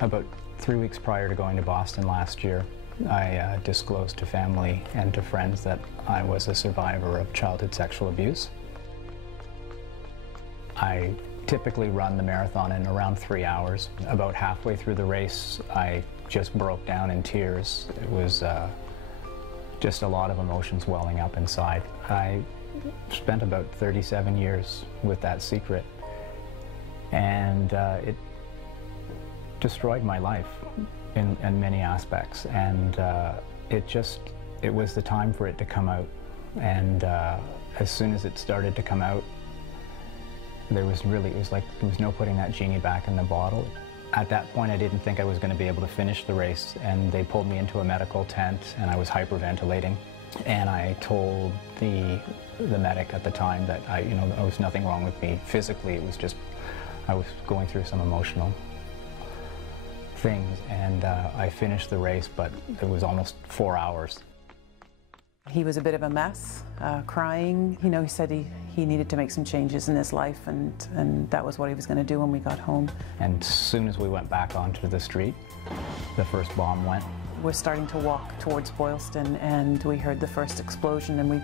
About 3 weeks prior to going to Boston last year, I disclosed to family and to friends that I was a survivor of childhood sexual abuse. I typically run the marathon in around 3 hours. About halfway through the race, I just broke down in tears. It was just a lot of emotions welling up inside. I spent about 37 years with that secret, and it destroyed my life in many aspects, and it was the time for it to come out. And as soon as it started to come out, it was like there was no putting that genie back in the bottle. At that point, I didn't think I was going to be able to finish the race, and they pulled me into a medical tent, and I was hyperventilating. And I told the medic at the time that there was nothing wrong with me physically. It was just I was going through some emotional things, and I finished the race, but it was almost 4 hours. He was a bit of a mess, crying. He said he needed to make some changes in his life, and that was what he was going to do when we got home. And as soon as we went back onto the street, the first bomb went. We're starting to walk towards Boylston, and we heard the first explosion, and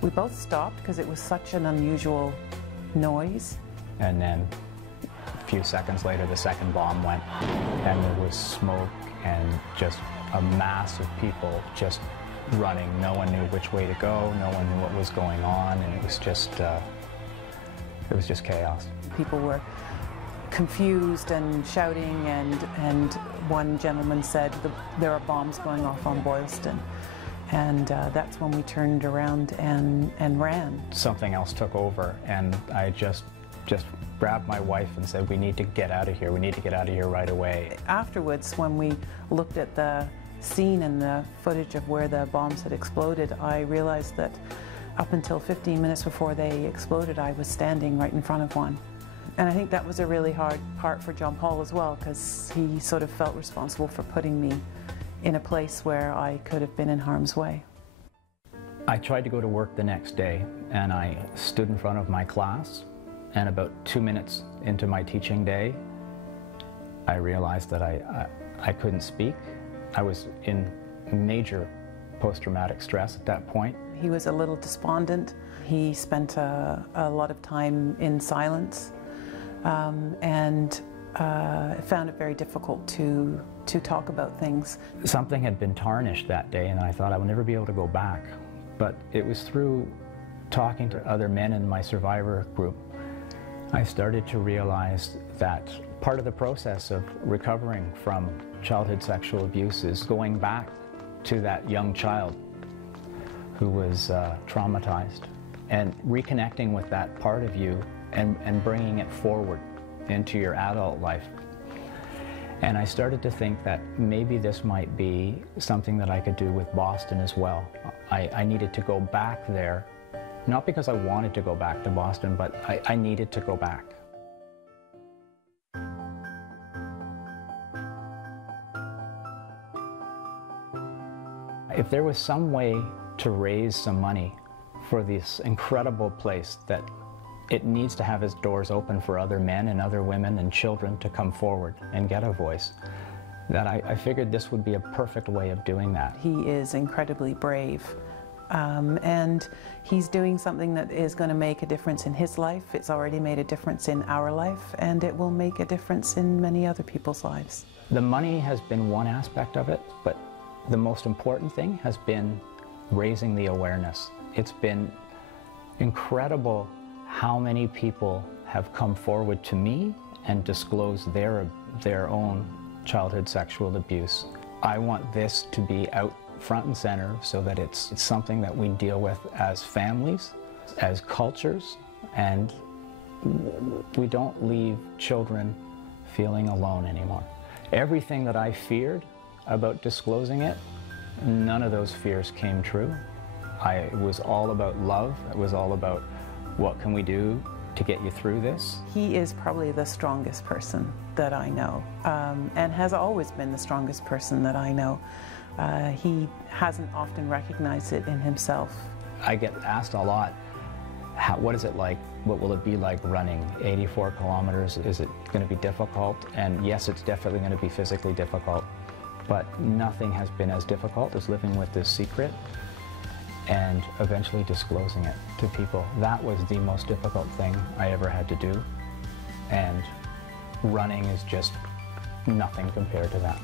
we both stopped because it was such an unusual noise. And then a few seconds later, the second bomb went, and there was smoke and just a mass of people just running. No one knew which way to go, no one knew what was going on, and it was just chaos. People were confused and shouting, and one gentleman said, there are bombs going off on Boylston. And that's when we turned around and ran. Something else took over, and I just grabbed my wife and said, we need to get out of here. We need to get out of here right away. Afterwards, when we looked at the scene and the footage of where the bombs had exploded, I realized that up until 15 minutes before they exploded, I was standing right in front of one. And I think that was a really hard part for Jean-Paul as well, because he sort of felt responsible for putting me in a place where I could have been in harm's way. I tried to go to work the next day, and I stood in front of my class, and about 2 minutes into my teaching day, I realized that I couldn't speak. I was in major post-traumatic stress at that point. He was a little despondent. He spent a lot of time in silence, and found it very difficult to talk about things. Something had been tarnished that day, and I thought I would never be able to go back. But it was through talking to other men in my survivor group, I started to realize that part of the process of recovering from childhood sexual abuse is going back to that young child who was traumatized, and reconnecting with that part of you and bringing it forward into your adult life. And I started to think that maybe this might be something that I could do with Boston as well. I needed to go back there, not because I wanted to go back to Boston, but I needed to go back. If there was some way to raise some money for this incredible place that it needs to have its doors open for other men and other women and children to come forward and get a voice, that I figured this would be a perfect way of doing that. He is incredibly brave, and he's doing something that is going to make a difference in his life. It's already made a difference in our life, and it will make a difference in many other people's lives. The money has been one aspect of it, but the most important thing has been raising the awareness. It's been incredible how many people have come forward to me and disclosed their own childhood sexual abuse. I want this to be out front and center so that it's something that we deal with as families, as cultures, and we don't leave children feeling alone anymore. Everything that I feared about disclosing it, none of those fears came true. It was all about love. It was all about what can we do to get you through this. He is probably the strongest person that I know, and has always been the strongest person that I know. He hasn't often recognized it in himself. I get asked a lot, what is it like? What will it be like running 84 kilometers? Is it going to be difficult? And yes, it's definitely going to be physically difficult, but nothing has been as difficult as living with this secret and eventually disclosing it to people. That was the most difficult thing I ever had to do, and running is just nothing compared to that.